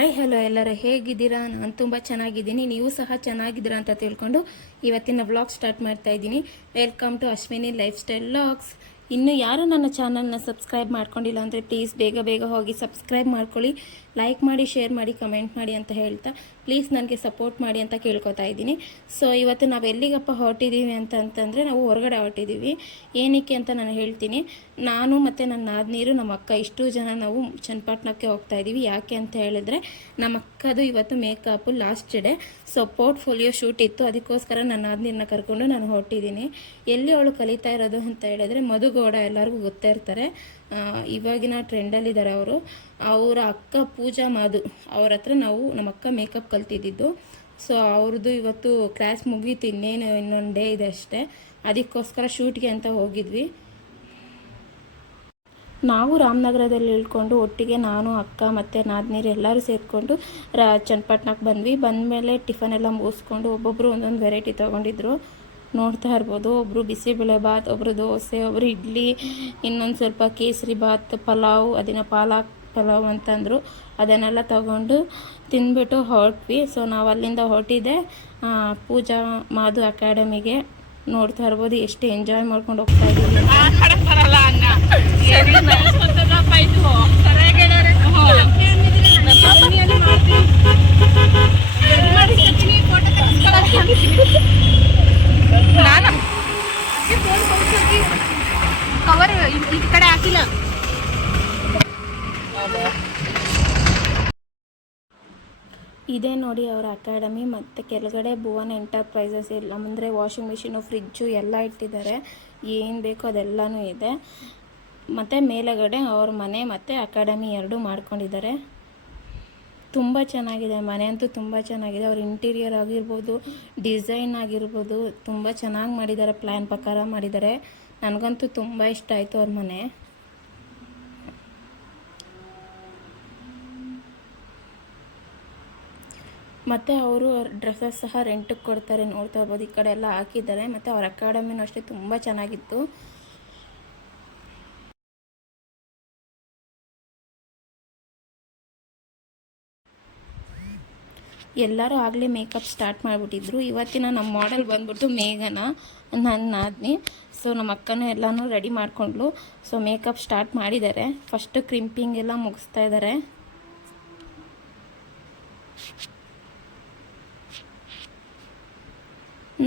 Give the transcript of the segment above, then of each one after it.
Hi, hello, ಎಲ್ಲರೂ ಹೇಗಿದ್ದೀರಾ? ನಾನು ತುಂಬ ಚೆನ್ನಾಗಿದ್ದೀನಿ. ನೀವು ಸಹ ಚೆನ್ನಾಗಿದ್ದೀರಾ ಅಂತ ತಿಳ್ಕೊಂಡು ಇವತ್ತಿನ ವ್ಲಾಗ್ ಸ್ಟಾರ್ಟ್ ಮಾಡ್ತಾ ಇದ್ದೀನಿ. Welcome to Ashwini lifestyle vlogs ಇನ್ನು ಯಾರು ನನ್ನ ಚಾನಲ್ನ ಸಬ್ಸ್ಕ್ರೈಬ್ ಮಾಡ್ಕೊಂಡಿಲ್ಲ ಅಂದರೆ ಪ್ಲೀಸ್ ಬೇಗ ಬೇಗ ಹೋಗಿ ಸಬ್ಸ್ಕ್ರೈಬ್ ಮಾಡ್ಕೊಳ್ಳಿ. ಲೈಕ್ ಮಾಡಿ ಶೇರ್ ಮಾಡಿ ಕಮೆಂಟ್ ಮಾಡಿ ಅಂತ ಹೇಳ್ತಾ ಪ್ಲೀಸ್ ನನಗೆ ಸಪೋರ್ಟ್ ಮಾಡಿ ಅಂತ ಕೇಳ್ಕೊತಾ ಇದ್ದೀನಿ. ಸೊ ಇವತ್ತು ನಾವು ಎಲ್ಲಿಗಪ್ಪ ಹೊರಟಿದ್ದೀವಿ ಅಂತ ಅಂತಂದರೆ ನಾವು ಹೊರಗಡೆ ಹೊರಟಿದ್ದೀವಿ ಏನಕ್ಕೆ ಅಂತ ನಾನು ಹೇಳ್ತೀನಿ. ನಾನು ಮತ್ತು ನನ್ನ ನಾದ್ನೀರು, ನಮ್ಮ ಅಕ್ಕ, ಇಷ್ಟು ಜನ ನಾವು ಚನ್ನಪಟ್ಟಣಕ್ಕೆ ಹೋಗ್ತಾ ಇದ್ದೀವಿ ಯಾಕೆ ಅಂತ ಹೇಳಿದ್ರೆ, ನಮ್ಮ ಅಕ್ಕದು ಇವತ್ತು makeup last day so portfolio shoot ಇತ್ತು. ಅದಕ್ಕೋಸ್ಕರ ನನ್ನ ನಾದ್ನೀರನ್ನ ಕರ್ಕೊಂಡು ನಾನು ಹೊರಟಿದ್ದೀನಿ ಎಲ್ಲಿ ಅವಳು ಕಲಿತಾ ಇರೋದು ಅಂತ ಹೇಳಿದ್ರೆ, ಮಧುಗೌಡ ಎಲ್ಲರಿಗೂ ಗೊತ್ತೇ ಇರ್ತಾರೆ. ಇವಾಗಿನ ಟ್ರೆಂಡಲ್ಲಿದ್ದಾರೆ ಅವರು. ಅವರ ಅಕ್ಕ ಪೂಜಾ ಮಾಧು ಅವ್ರ ಹತ್ರ ನಾವು ನಮ್ಮ ಅಕ್ಕ ಮೇಕಪ್ ಕಲ್ತಿದ್ದಿದ್ದು ಸೊ ಅವ್ರದ್ದು ಇವತ್ತು ಕ್ಲಾಸ್ ಮುಗೀತು, ಇನ್ನೇನು, ಇನ್ನೊಂದು ಡೇ ಇದೆ ಅಷ್ಟೇ. ಅದಕ್ಕೋಸ್ಕರ ಶೂಟ್ಗೆ ಅಂತ ಹೋಗಿದ್ವಿ. ನಾವು ರಾಮನಗರದಲ್ಲಿ ಇಳ್ಕೊಂಡು ಒಟ್ಟಿಗೆ ನಾನು, ಅಕ್ಕ ಮತ್ತು ನಾದ್ನೀರು ಎಲ್ಲರೂ ಸೇರಿಕೊಂಡು ರಾ ಚನ್ನಪಟ್ಟಣಕ್ಕೆ ಬಂದ್ವಿ. ಬಂದಮೇಲೆ ಟಿಫನ್ ಎಲ್ಲ ಮುಗಿಸ್ಕೊಂಡು ಒಬ್ಬೊಬ್ಬರು ಒಂದೊಂದು ವೆರೈಟಿ ತೊಗೊಂಡಿದ್ರು. ನೋಡ್ತಾ ಇರ್ಬೋದು ಒಬ್ಬರು ಬಿಸಿಬೇಳೆ ಬಾತ್ ಒಬ್ಬರು ದೋಸೆ ಒಬ್ಬರು ಇಡ್ಲಿ, ಇನ್ನೊಂದು ಸ್ವಲ್ಪ ಕೇಸರಿ ಬಾತ್ ಪಲಾವ್ ಅದನ್ನು ಪಾಲಕ್. ಪಲಾವ್ ಅಂತಂದರು. ಅದನ್ನೆಲ್ಲ ತಗೊಂಡು ತಿಂದ್ಬಿಟ್ಟು ಹೊರಟ್ವಿ. ಸೊ ನಾವು ಅಲ್ಲಿಂದ ಹೊರಟಿದ್ದೆ ಆ, ಪೂಜಾ ಮಾಧು ಅಕಾಡೆಮಿಗೆ ನೋಡ್ತಾ ಇರ್ಬೋದು. ಎಷ್ಟು ಎಂಜಾಯ್ ಮಾಡ್ಕೊಂಡು ಹೋಗ್ತಾ ಇದ್ದೀವಿ. ಕವರ್ ಈ ಕಡೆ ಹಾಕಿಲ್ಲ. ಇದೇ ನೋಡಿ ಅವರ ಅಕಾಡೆಮಿ ಮತ್ತು ಕೆಳಗಡೆ ಭುವನ್ ಎಂಟರ್ಪ್ರೈಸಸ್ ಇಲ್ಲ ಅಂದರೆ ವಾಷಿಂಗ್ ಮಿಷಿನು ಫ್ರಿಜ್ಜು ಎಲ್ಲ ಇಟ್ಟಿದ್ದಾರೆ. ಏನು ಬೇಕೋ ಅದೆಲ್ಲನೂ ಇದೆ. ಮತ್ತು ಮೇಲುಗಡೆ ಅವ್ರ ಮನೆ ಮತ್ತು ಅಕಾಡೆಮಿ ಎರಡೂ ಮಾಡ್ಕೊಂಡಿದ್ದಾರೆ. ತುಂಬ ಚೆನ್ನಾಗಿದೆ, ಮನೆ ಅಂತೂ ತುಂಬ ಚೆನ್ನಾಗಿದೆ. ಅವ್ರ ಇಂಟೀರಿಯರ್ ಆಗಿರ್ಬೋದು, ಡಿಸೈನ್ ಆಗಿರ್ಬೋದು, ತುಂಬ ಚೆನ್ನಾಗಿ ಮಾಡಿದ್ದಾರೆ ಪ್ಲ್ಯಾನ್ ಪ್ರಕಾರ ಮಾಡಿದ್ದಾರೆ. ನನಗಂತೂ ತುಂಬ ಇಷ್ಟ ಆಯಿತು ಅವ್ರ ಮನೆ. ಮತ್ತು ಅವರು ಡ್ರೆಸ್ಸಸ್ ಸಹ ರೆಂಟಿಗೆ ಕೊಡ್ತಾರೆ ನೋಡ್ತಾ ಇರ್ಬೋದು. ಈ ಕಡೆ ಎಲ್ಲ ಹಾಕಿದ್ದಾರೆ. ಮತ್ತು ಅವ್ರ ಅಕಾಡೆಮಿನೂ ಅಷ್ಟೇ ತುಂಬ ಚೆನ್ನಾಗಿತ್ತು. ಎಲ್ಲರೂ ಆಗಲೇ ಮೇಕಪ್ ಸ್ಟಾರ್ಟ್ ಮಾಡಿಬಿಟ್ಟಿದ್ರು. ಇವತ್ತಿನ ನಮ್ಮ ಮಾಡೆಲ್ ಬಂದ್ಬಿಟ್ಟು ಮೇಘನ ನನ್ನ ನಾದ್ನಿ. ಸೊ ನಮ್ಮ ಅಕ್ಕನೂ ಎಲ್ಲನೂ ರೆಡಿ ಮಾಡಿಕೊಂಡ್ಲು ಸೊ ಮೇಕಪ್ ಸ್ಟಾರ್ಟ್ ಮಾಡಿದ್ದಾರೆ. ಫಸ್ಟು ಕ್ರಿಂಪಿಂಗ್ ಎಲ್ಲ ಮುಗಿಸ್ತಾ ಇದ್ದಾರೆ.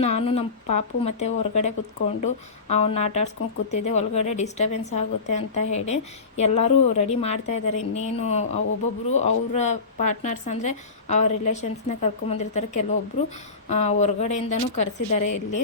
ನಾನು ನಮ್ಮ ಪಾಪು ಮತ್ತು ಹೊರಗಡೆ ಕೂತ್ಕೊಂಡು ಅವನ್ನ ಆಟ ಆಡ್ಸ್ಕೊಂಡು ಕೂತಿದ್ದೆ. ಒಳಗಡೆ ಡಿಸ್ಟರ್ಬೆನ್ಸ್ ಆಗುತ್ತೆ ಅಂತ ಹೇಳಿ ಎಲ್ಲರೂ ರೆಡಿ ಮಾಡ್ತಾ ಇದ್ದಾರೆ ಇನ್ನೇನು ಒಬ್ಬೊಬ್ಬರು ಅವರ ಪಾರ್ಟ್ನರ್ಸ್ ಅಂದರೆ ಅವ್ರ ರಿಲೇಷನ್ಸ್ನ ಕರ್ಕೊಂಬಂದಿರ್ತಾರೆ ಕೆಲವೊಬ್ಬರು ಹೊರಗಡೆಯಿಂದನೂ ಕರೆಸಿದ್ದಾರೆ ಇಲ್ಲಿ.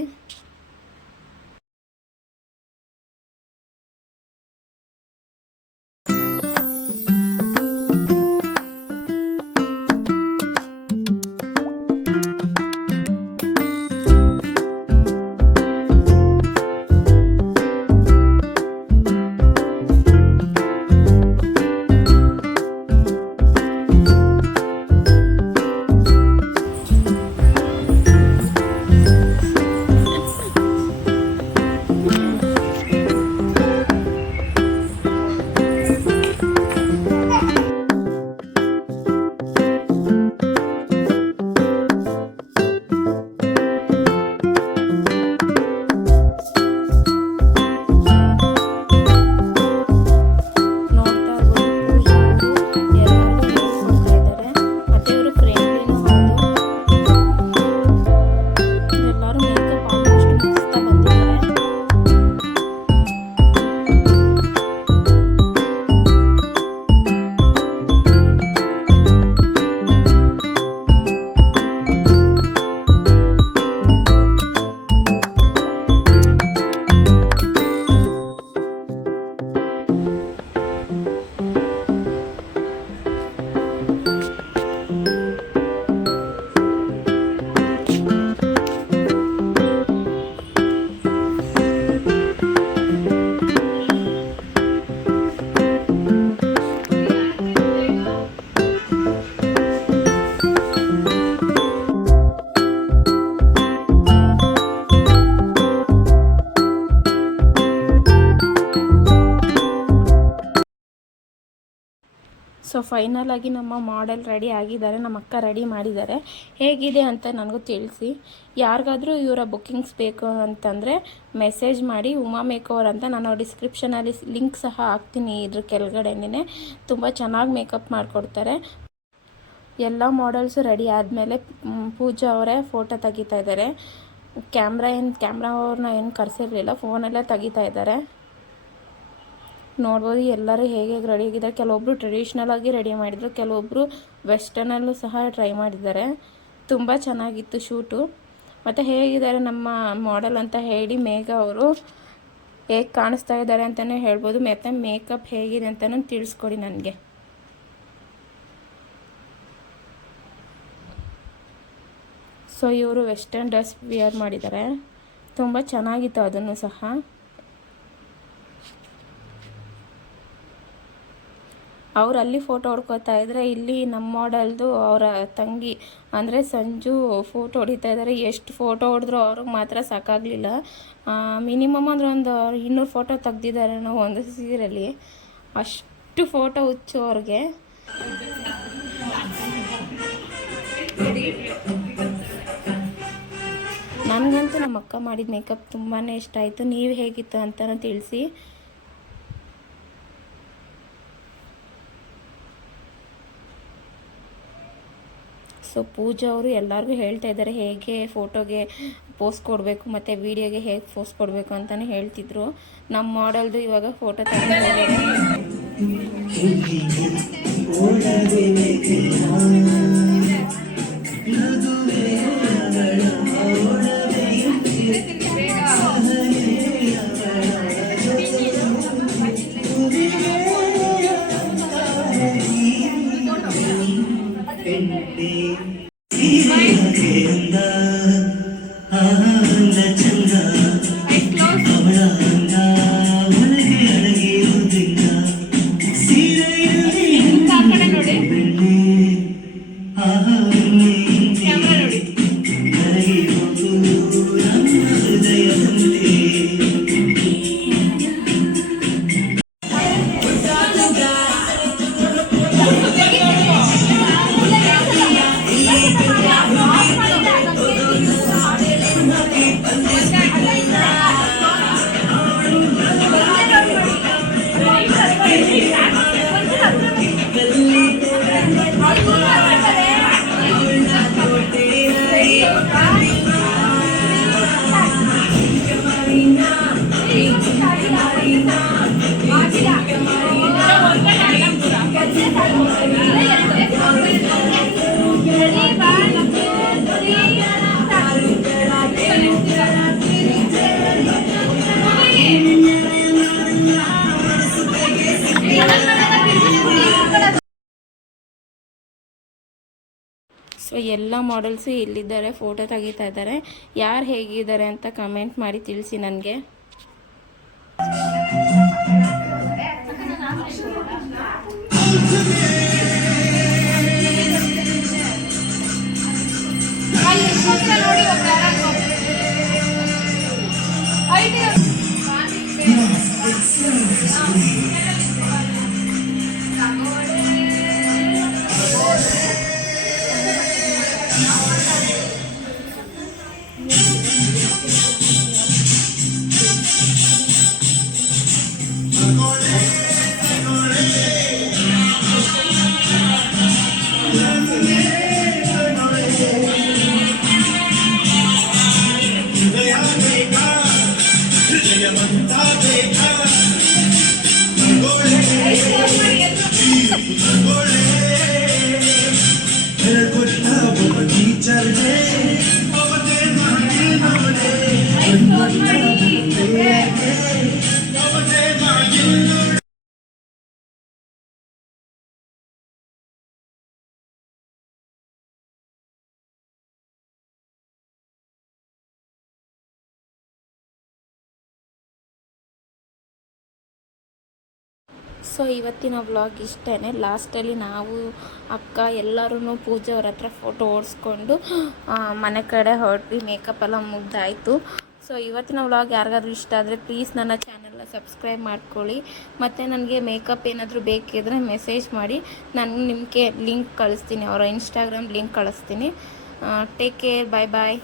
ಫೈನಲ್ ಆಗಿ ನಮ್ಮ ಮಾಡೆಲ್ ರೆಡಿ ಆಗಿದ್ದಾರೆ, ನಮ್ಮ ಅಕ್ಕ ರೆಡಿ ಮಾಡಿದ್ದಾರೆ. ಹೇಗಿದೆ ಅಂತ ನನಗೂ ತಿಳಿಸಿ. ಯಾರಿಗಾದರೂ ಇವರ ಬುಕ್ಕಿಂಗ್ಸ್ ಬೇಕು ಅಂತಂದರೆ ಮೆಸೇಜ್ ಮಾಡಿ, ಉಮಾ ಮೇಕೋವರ್ ಅಂತ ನಾನು ಡಿಸ್ಕ್ರಿಪ್ಷನಲ್ಲಿ ಲಿಂಕ್ ಸಹ ಹಾಕ್ತೀನಿ ಇದ್ರ ಕೆಳಗಡೆನೇ ತುಂಬ ಚೆನ್ನಾಗಿ ಮೇಕಪ್ ಮಾಡಿಕೊಡ್ತಾರೆ. ಎಲ್ಲ ಮಾಡೆಲ್ಸು ರೆಡಿ ಆದಮೇಲೆ ಪೂಜಾ ಅವರೇ ಫೋಟೋ ತೆಗಿತಾ ಇದ್ದಾರೆ. ಕ್ಯಾಮ್ರಾ ಏನು ಕ್ಯಾಮ್ರಾ ಅವ್ರನ್ನ ಏನು ಕರೆಸಿರ್ಲಿಲ್ಲ ಫೋನಲ್ಲೇ ತೆಗಿತಾ ಇದ್ದಾರೆ. ನೋಡ್ಬೋದು, ಎಲ್ಲರೂ ಹೇಗೆ ರೆಡಿ ಆಗಿದ್ದಾರೆ. ಕೆಲವೊಬ್ಬರು ಟ್ರೆಡಿಷ್ನಲ್ ಆಗಿ ರೆಡಿ ಮಾಡಿದರು ಕೆಲವೊಬ್ಬರು ವೆಸ್ಟರ್ನಲ್ಲೂ ಸಹ ಟ್ರೈ ಮಾಡಿದ್ದಾರೆ. ತುಂಬ ಚೆನ್ನಾಗಿತ್ತು ಶೂಟು ಮತ್ತು ಹೇಗಿದ್ದಾರೆ ನಮ್ಮ ಮಾಡೆಲ್ ಅಂತ ಹೇಳಿ ಮೇಘ ಅವರು ಹೇಗೆ ಕಾಣಿಸ್ತಾ ಇದ್ದಾರೆ ಅಂತಲೇ ಹೇಳ್ಬೋದು. ಮತ್ತು ಮೇಕಪ್ ಹೇಗಿದೆ ಅಂತಲೂ ತಿಳಿಸ್ಕೊಡಿ ನನಗೆ. ಸೊ ಇವರು ವೆಸ್ಟರ್ನ್ ಡ್ರೆಸ್ ವಿಯರ್ ಮಾಡಿದ್ದಾರೆ. ತುಂಬ ಚೆನ್ನಾಗಿತ್ತು ಅದನ್ನು ಸಹ. ಅವ್ರು ಅಲ್ಲಿ ಫೋಟೋ ಹೊಡ್ಕೋತಾ ಇದ್ರೆ ಇಲ್ಲಿ ನಮ್ಮ ಮಾಡೆಲ್ದು ಅವರ ತಂಗಿ, ಅಂದರೆ ಸಂಜು ಫೋಟೋ ಹೊಡಿತಾ ಇದ್ದಾರೆ ಎಷ್ಟು ಫೋಟೋ ಹೊಡೆದ್ರು ಅವ್ರಿಗೆ ಮಾತ್ರ ಸಾಕಾಗಲಿಲ್ಲ. ಮಿನಿಮಮ್ ಅಂದ್ರೆ ಒಂದು ಇನ್ನೂರು ಫೋಟೋ ತೆಗ್ದಿದ್ದಾರೆ ನಾವು ಒಂದು ಸೀರಲ್ಲಿ ಅಷ್ಟು ಫೋಟೋ ಹುಚ್ಚು ಅವ್ರಿಗೆ. ನನಗಂತೂ ನಮ್ಮ ಅಕ್ಕ ಮಾಡಿದ ಮೇಕಪ್ ತುಂಬಾ ಇಷ್ಟ ಆಯಿತು. ನೀವು ಹೇಗಿತ್ತು ಅಂತಲೂ ತಿಳಿಸಿ. ಸೊ ಪೂಜಾ ಅವರು ಎಲ್ಲರಿಗೂ ಹೇಳ್ತಾ ಇದ್ದಾರೆ, ಹೇಗೆ ಫೋಟೋಗೆ ಪೋಸ್ಟ್ ಕೊಡಬೇಕು ಮತ್ತು ವೀಡಿಯೋಗೆ ಹೇಗೆ ಪೋಸ್ಟ್ ಕೊಡಬೇಕು ಅಂತಲೇ ಹೇಳ್ತಿದ್ರು. ನಮ್ಮ ಮಾಡೆಲ್ದು ಇವಾಗ ಫೋಟೋ பெண்ணே சந்தா அவளா உலகை அழகி ஒதுங்கா சீரையில் பெண்ணே ஆஹா ಸೊ ಎಲ್ಲ ಮಾಡೆಲ್ಸು ಇಲ್ಲಿದ್ದಾರೆ ಫೋಟೋ ತೆಗಿತಾ ಇದ್ದಾರೆ. ಯಾರು ಹೇಗಿದ್ದಾರೆ ಅಂತ ಕಮೆಂಟ್ ಮಾಡಿ ತಿಳಿಸಿ ನನಗೆ. ನೋಡಿ ಸೊ, ಇವತ್ತಿನ ವ್ಲಾಗ್ ಇಷ್ಟೇ ಲಾಸ್ಟಲ್ಲಿ ನಾವು, ಅಕ್ಕ ಎಲ್ಲರೂ ಪೂಜೆ ಅವ್ರ ಹತ್ರ ಫೋಟೋ ಓಡಿಸ್ಕೊಂಡು ಮನೆ ಕಡೆ ಹೊರಟ್ವಿ ಮೇಕಪ್ ಎಲ್ಲ ಮುಗ್ದಾಯಿತು. ಸೊ ಇವತ್ತಿನ ವ್ಲಾಗ್ ಯಾರಿಗಾದ್ರೂ ಇಷ್ಟ ಆದರೆ ಪ್ಲೀಸ್ ನನ್ನ ಚಾನೆಲ್ನ ಸಬ್ಸ್ಕ್ರೈಬ್ ಮಾಡ್ಕೊಳ್ಳಿ. ಮತ್ತು ನನಗೆ ಮೇಕಪ್ ಏನಾದರೂ ಬೇಕಿದ್ರೆ ಮೆಸೇಜ್ ಮಾಡಿ. ನಾನು ನಿಮಗೆ ಲಿಂಕ್ ಕಳಿಸ್ತೀನಿ. ಅವರ ಇನ್ಸ್ಟಾಗ್ರಾಮ್ ಲಿಂಕ್ ಕಳಿಸ್ತೀನಿ. Take care bye bye